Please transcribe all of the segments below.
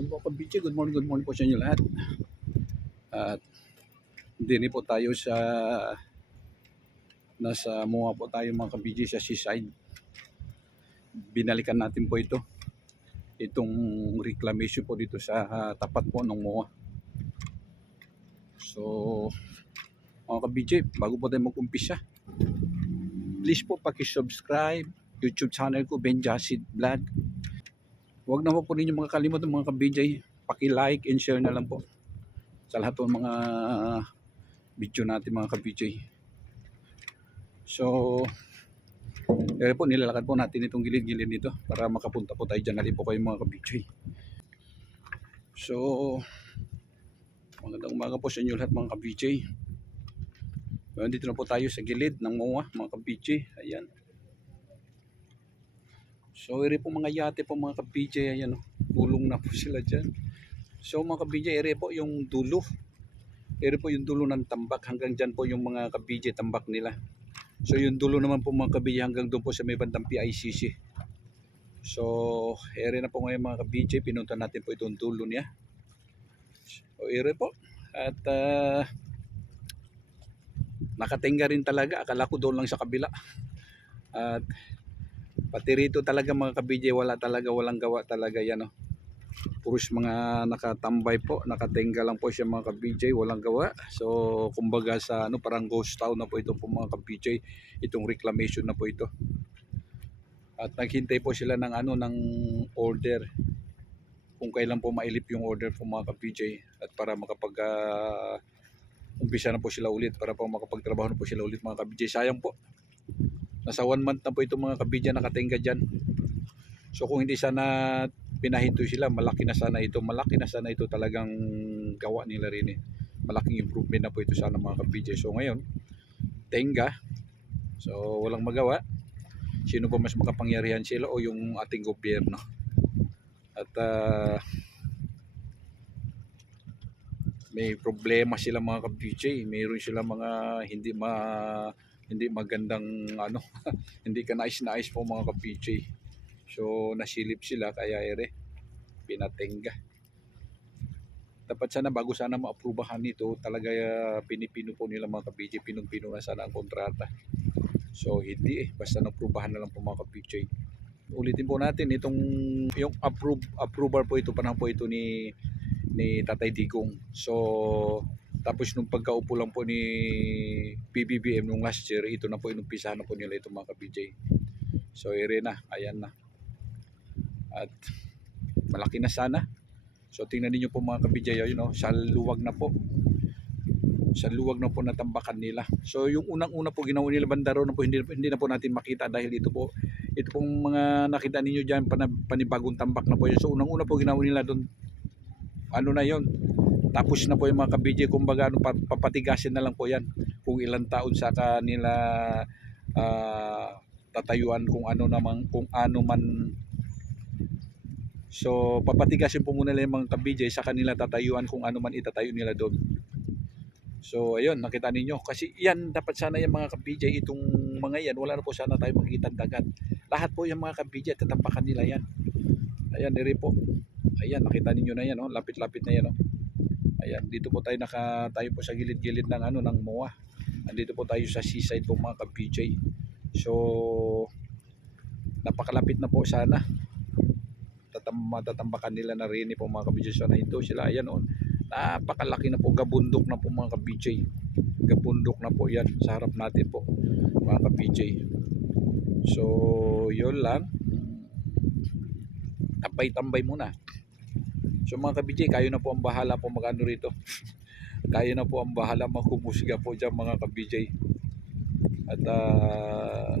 Mga kabidyo, good morning, good morning po sa inyo lahat. At hindi po tayo sa nasa MOA po tayo mga kabidyo sa seaside. Binalikan natin po ito. Itong reclamation po dito sa ah, tapat po ng MOA. So mga kabidyo, bago po tayo mag-umpisa, please po paki-subscribe YouTube channel ko, Ben Jasid Vlog. Huwag na po po ninyo mga kalimutan mga ka-BJ, paki-like and share na lang po sa lahat ng mga video natin mga ka-BJ. So, eh po, nilalakad po natin itong gilid-gilid nito para makapunta po tayo dyan na rin po kayo mga ka-BJ. So, magandang umaga po sa inyo lahat mga ka-BJ. Dito na po tayo sa gilid ng MOA mga ka-BJ. Ayan. So, ere po mga yate po mga ka-BJ, ayan o. Gulong na po sila dyan. So, mga ka-BJ, ere po yung dulo. Ere po yung dulo ng tambak. Hanggang dyan po yung mga ka-BJ tambak nila. So, yung dulo naman po mga ka-BJ hanggang doon po sa may bandang PICC. So, ere na po ngayon mga ka-BJ. Pinunta natin po itong dulo niya. So, ere po. At, ah, nakatingga rin talaga. Akala ko doon lang sa kabila. At, Pati rito talaga mga kabidje, wala talaga, walang gawa talaga yan. Oh. Puros mga nakatambay po, nakatenga lang po siya mga kabidje, walang gawa. So, kumbaga sa ano, parang ghost town na po ito po mga kabidje, itong reclamation na po ito. At naghintay po sila ng ano, ng order kung kailan po mailip yung order po mga kabidje at para makapag ah, umpisa na po sila ulit para po makapagtrabaho na po sila ulit mga kabidje. Sayang po, Nasa one month na po itong mga kabidya nakatingga dyan. So kung hindi sana pinahinto sila, malaki na sana ito. Malaki na sana ito talagang gawa nila rin eh. Malaking improvement na po ito sana mga kabidya. So ngayon, tenga. So walang magawa. Sino ba mas makapangyarihan sila o yung ating gobyerno? At ah, may problema sila mga kabidya. Mayroon sila mga hindi ma hindi magandang ano hindi ka nais-nais po mga ka-PJ so nasilip sila kaya ere pinatenga dapat sana bago sana maaprubahan nito talaga uh, pinipino po nila mga ka-PJ pinong-pino na sana ang kontrata. So hindi eh. Basta naprubahan na lang po mga ka-PJ ulitin po natin itong yung approve approval po ito pa po ito ni ni Tatay Digong. So tapos nung pagkaupo lang po ni PBBM nung last year, ito na po inumpisahan na po nila itong mga ka-BJ. So ere na, ayan na. At malaki na sana. So tingnan niyo po mga ka-BJ, you know, sa luwag na po. Sa luwag na po natambakan nila. So yung unang-una po ginawa nila bandaro na po hindi, hindi na po natin makita dahil ito po ito pong mga nakita ninyo diyan panibagong tambak na po yun. So unang-una po ginawa nila doon ano na yon tapos na po yung mga kabidye, kumbaga ano, papatigasin na lang po yan kung ilang taon sa kanila uh, tatayuan kung ano naman kung ano man. So papatigasin po muna nila yung mga kabidye sa kanila tatayuan kung ano man itatayo nila doon. So ayun nakita ninyo. Kasi yan dapat sana yung mga kabidye itong mga yan wala na po sana tayo makikita dagat. Lahat po yung mga kabidye tatampakan nila yan. Ayan nire po. Ayan nakita ninyo na yan oh. lapit-lapit na yan oh. Ayan, dito po tayo naka tayo po sa gilid-gilid ng ano ng MOA. Andito po tayo sa seaside po mga ka-PJ. So napakalapit na po sana. Tatam matatambakan nila na rin po mga ka-PJ. So nahinto sila ayan oh. Napakalaki na po gabundok na po mga ka-PJ. Gabundok na po yan sa harap natin po mga ka-PJ. So yun lang. Tambay-tambay muna. So mga kabidji, kayo na po ang bahala po magano rito. kayo na po ang bahala maghumusga po dyan mga kabidji. At uh,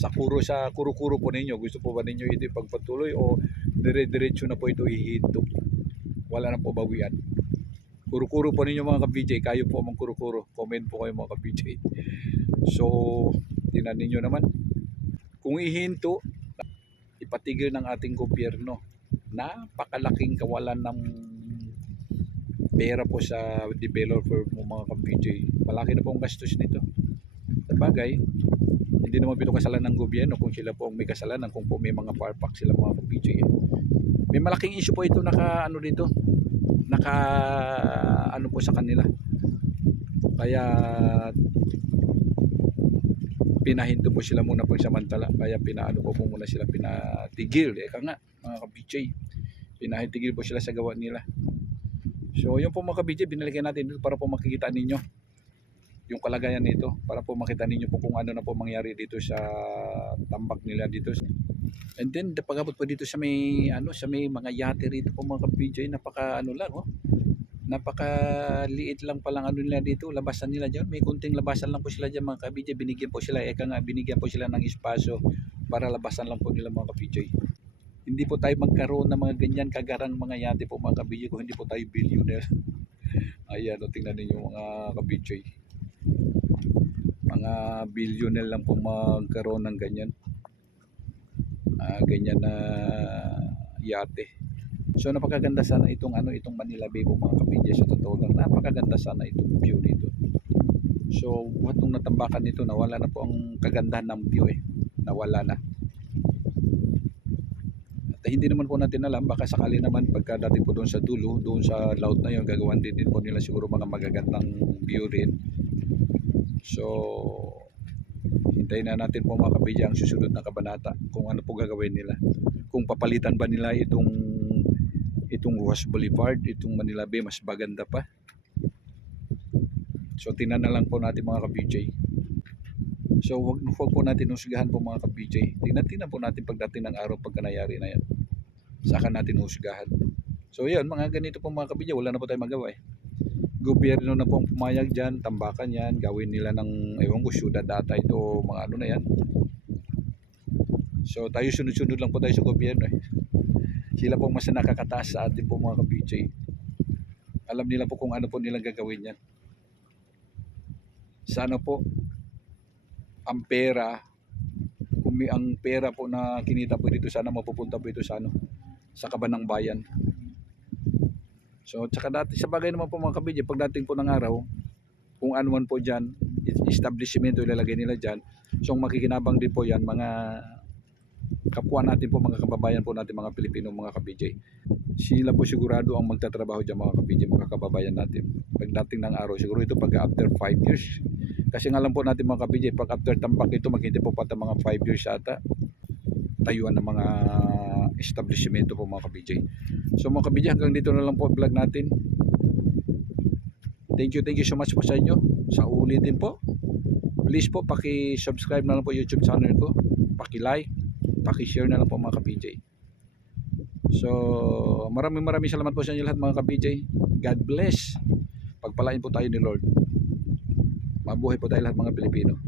sa kuro sa kuro-kuro po ninyo, gusto po ba ninyo ito ipagpatuloy o dire-diretso na po ito ihinto? Wala na po bawian. Kuro-kuro po ninyo mga kabidji, kayo po ang kuro-kuro. Comment po kayo mga kabidji. So, tinan ninyo naman. Kung ihinto, ipatigil ng ating gobyerno napakalaking kawalan ng pera po sa developer mo mga ka-PJ. Malaki na po ang gastos nito. Sa bagay, hindi naman pito kasalanan ng gobyerno kung sila po ang may kasalanan kung po may mga power sila mga ka-PJ. may malaking issue po ito naka ano dito naka ano po sa kanila kaya pinahinto po sila muna pagsamantala kaya pinaano po, po muna sila pinatigil eka nga mga ka-BJ pinahitigil po sila sa gawa nila so yung po mga ka-BJ binalikan natin dito para po makikita ninyo yung kalagayan nito para po makita ninyo po kung ano na po mangyari dito sa tambak nila dito and then pagabot po dito sa may ano sa may mga yate rito po mga ka-BJ napaka ano lang oh napakaliit lang palang ano nila dito, labasan nila dyan. May kunting labasan lang po sila dyan mga kabidya. Binigyan po sila, eka nga, binigyan po sila ng espasyo para labasan lang po nila mga kabidya. Hindi po tayo magkaroon ng mga ganyan kagarang mga yate po mga kabidya kung hindi po tayo billionaire. Ayan, o, tingnan ninyo mga kabidya. Mga billionaire lang po magkaroon ng ganyan. Ah, ganyan na yate. So napakaganda sana itong ano itong Manila Bay po mga kapidya sa totoo lang. Napakaganda sana itong view dito. So buhat nung natambakan nito nawala na po ang kagandahan ng view eh. Nawala na. Hindi naman po natin alam baka sakali naman pagka dati po doon sa dulo, doon sa laut na yon gagawan din, din po nila siguro mga magagandang view rin. So hintayin na natin po mga kapidya ang susunod na kabanata kung ano po gagawin nila. Kung papalitan ba nila itong itong Rojas Boulevard, itong Manila Bay, mas baganda pa. So, tingnan na lang po natin mga ka-BJ. So, wag, wag po natin husgahan po mga ka-BJ. Tingnan, tingnan po natin pagdating ng araw pagka nangyari na yan. Saka natin husgahan. So, yun, mga ganito po mga ka-BJ, wala na po tayong magawa eh. Gobyerno na po ang pumayag dyan, tambakan yan, gawin nila ng, ewan ko, syudad data ito, mga ano na yan. So, tayo sunod-sunod lang po tayo sa gobyerno eh sila pong mas nakakataas sa atin po mga ka-BJ. Alam nila po kung ano po nilang gagawin yan. Sana po ang pera, kung may ang pera po na kinita po dito, sana mapupunta po ito sa ano, sa kabanang bayan. So, tsaka dati, sa bagay naman po mga kabidya, pagdating po ng araw, kung man po dyan, establishment ilalagay nila dyan, so ang makikinabang din po yan, mga kapwa natin po mga kababayan po natin mga Pilipino mga ka-BJ. Sila po sigurado ang magtatrabaho dyan mga ka-BJ mga kababayan natin. Pagdating ng araw siguro ito pag after 5 years. Kasi nga lang po natin mga ka-BJ pag after tambak ito maghintay po pata mga 5 years ata tayuan ng mga establishmento po mga ka-BJ. So mga ka-BJ hanggang dito na lang po vlog natin. Thank you, thank you so much po sa inyo. Sa ulitin po. Please po paki-subscribe na lang po YouTube channel ko. Paki-like paki-share na lang po mga ka-PJ. So, maraming maraming salamat po sa inyo lahat mga ka-PJ. God bless. Pagpalain po tayo ni Lord. Mabuhay po tayo lahat mga Pilipino.